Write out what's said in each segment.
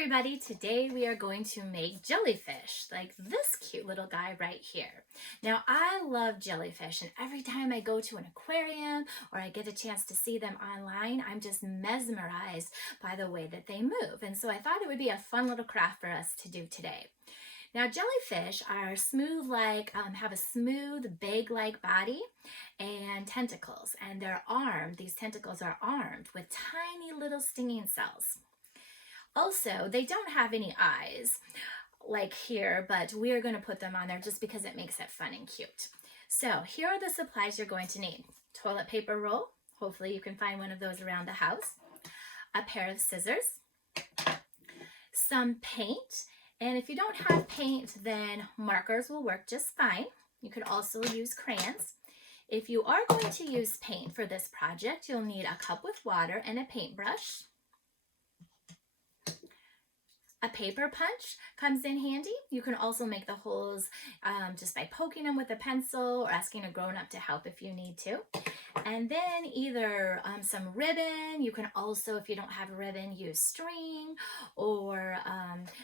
everybody, today we are going to make jellyfish, like this cute little guy right here. Now I love jellyfish, and every time I go to an aquarium or I get a chance to see them online, I'm just mesmerized by the way that they move. And so I thought it would be a fun little craft for us to do today. Now jellyfish are smooth have a smooth bag-like body and tentacles, and they're armed, these tentacles are armed with tiny little stinging cells. Also, they don't have any eyes like here, but we're going to put them on there just because it makes it fun and cute. So here are the supplies you're going to need. Toilet paper roll. Hopefully you can find one of those around the house. A pair of scissors. Some paint. And if you don't have paint, then markers will work just fine. You could also use crayons. If you are going to use paint for this project, you'll need a cup with water and a paintbrush. A paper punch comes in handy. You can also make the holes just by poking them with a pencil or asking a grown-up to help if you need to. And then either some ribbon. You can also, if you don't have a ribbon, use string, or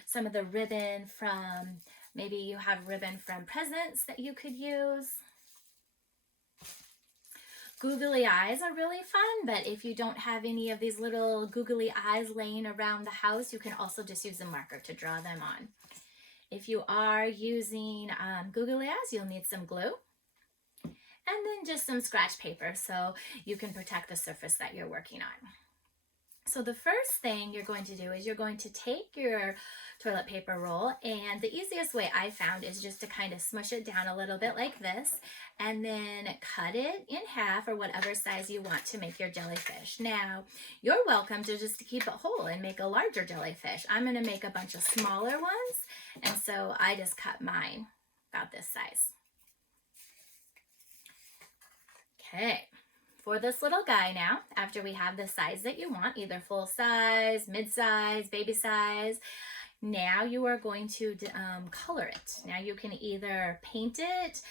some of the ribbon from, maybe you have ribbon from presents that you could use. Googly eyes are really fun, but if you don't have any of these little googly eyes laying around the house, you can also just use a marker to draw them on. If you are using googly eyes, you'll need some glue and then just some scratch paper so you can protect the surface that you're working on. So the first thing you're going to do is you're going to take your toilet paper roll, and the easiest way I found is just to kind of smush it down a little bit like this, and then cut it in half or whatever size you want to make your jellyfish. Now, you're welcome to just keep it whole and make a larger jellyfish. I'm going to make a bunch of smaller ones, and so I just cut mine about this size. Okay. For this little guy now, after we have the size that you want, either full size, mid-size, baby size, now you are going to color it. Now you can either paint it,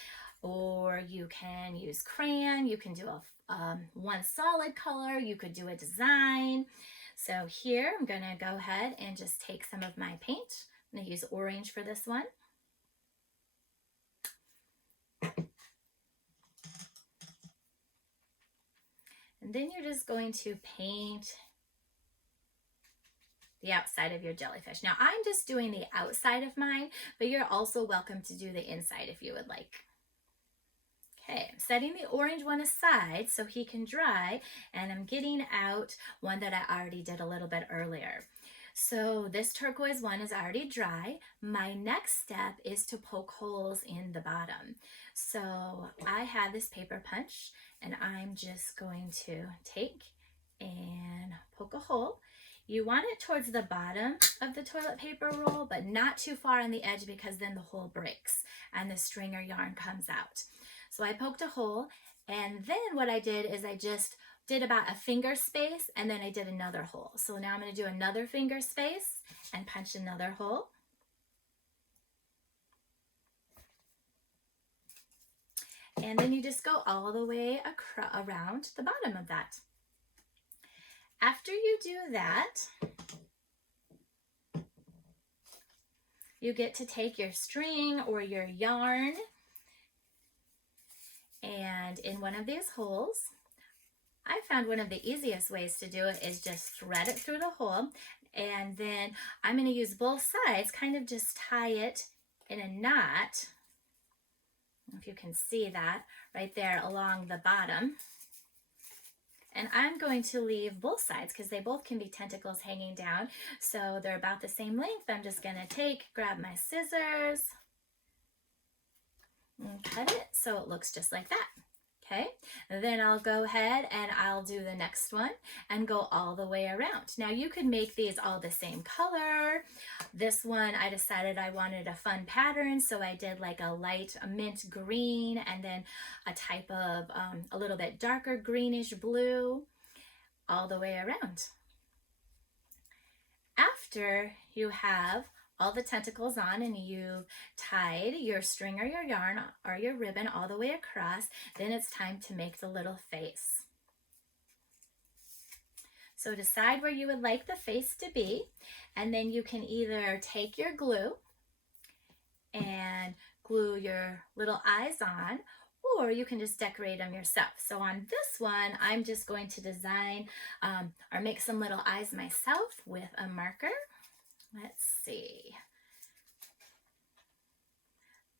or you can use crayon. You can do one solid color. You could do a design. So here I'm going to go ahead and just take some of my paint. I'm going to use orange for this one. And then you're just going to paint the outside of your jellyfish. Now I'm just doing the outside of mine, but you're also welcome to do the inside if you would like. Okay, I'm setting the orange one aside so he can dry, and I'm getting out one that I already did a little bit earlier. So this turquoise one is already dry. My next step is to poke holes in the bottom. So I have this paper punch, and I'm just going to take and poke a hole. You want it towards the bottom of the toilet paper roll, but not too far on the edge, because then the hole breaks and the string or yarn comes out. So I poked a hole, and then what I did is I just did about a finger space, and then I did another hole. So now I'm going to do another finger space and punch another hole. And then you just go all the way around the bottom of that. After you do that, you get to take your string or your yarn, and in one of these holes, I found one of the easiest ways to do it is just thread it through the hole, and then I'm going to use both sides, kind of just tie it in a knot. If you can see that right there along the bottom. And I'm going to leave both sides because they both can be tentacles hanging down. So they're about the same length. I'm just going to grab my scissors and cut it so it looks just like that. Okay, then I'll go ahead and I'll do the next one and go all the way around. Now you could make these all the same color. This one I decided I wanted a fun pattern, so I did like a light mint green, and then a type of a little bit darker greenish blue all the way around. After you have all the tentacles on and you've tied your string or your yarn or your ribbon all the way across, then it's time to make the little face. So decide where you would like the face to be, and then you can either take your glue and glue your little eyes on, or you can just decorate them yourself. So on this one, I'm just going to design or make some little eyes myself with a marker. Let's see.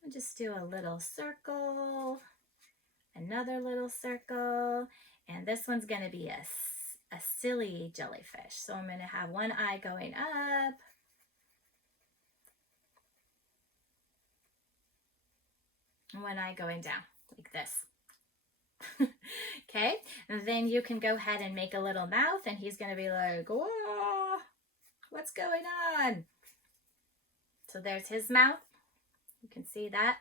I'll just do a little circle, another little circle, and this one's going to be a silly jellyfish. So I'm going to have one eye going up, and one eye going down, like this. Okay, and then you can go ahead and make a little mouth, and he's going to be like, whoa, what's going on? So there's his mouth. You can see that.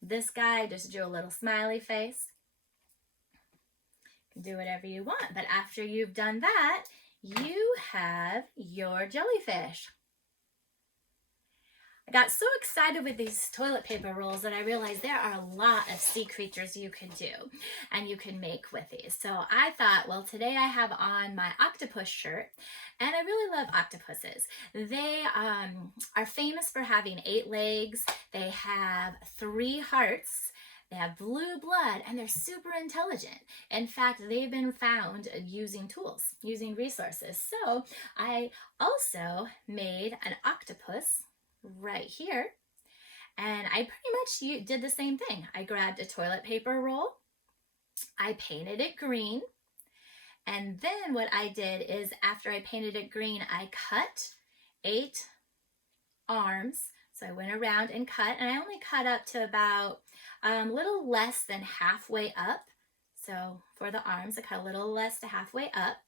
This guy just drew a little smiley face. You can do whatever you want, but after you've done that, you have your jellyfish. I got so excited with these toilet paper rolls that I realized there are a lot of sea creatures you could do and you can make with these. So I thought, well, today I have on my octopus shirt, and I really love octopuses. They are famous for having 8 legs. They have 3 hearts. They have blue blood, and they're super intelligent. In fact, they've been found using tools, using resources. So I also made an octopus right here, and I pretty much did the same thing. I grabbed a toilet paper roll, I painted it green, and then what I did is after I painted it green, I cut 8 arms. So I went around and cut, and I only cut up to about a little less than halfway up. So for the arms, I cut a little less to halfway up.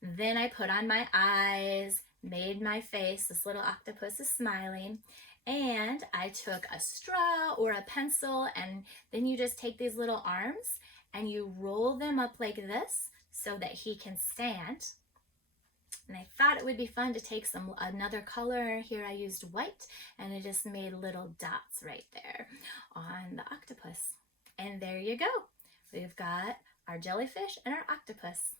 Then I put on my eyes, made my face. This little octopus is smiling. And I took a straw or a pencil, and then you just take these little arms and you roll them up like this so that he can stand. And I thought it would be fun to take another color. Here I used white, and I just made little dots right there on the octopus. And there you go. We've got our jellyfish and our octopus.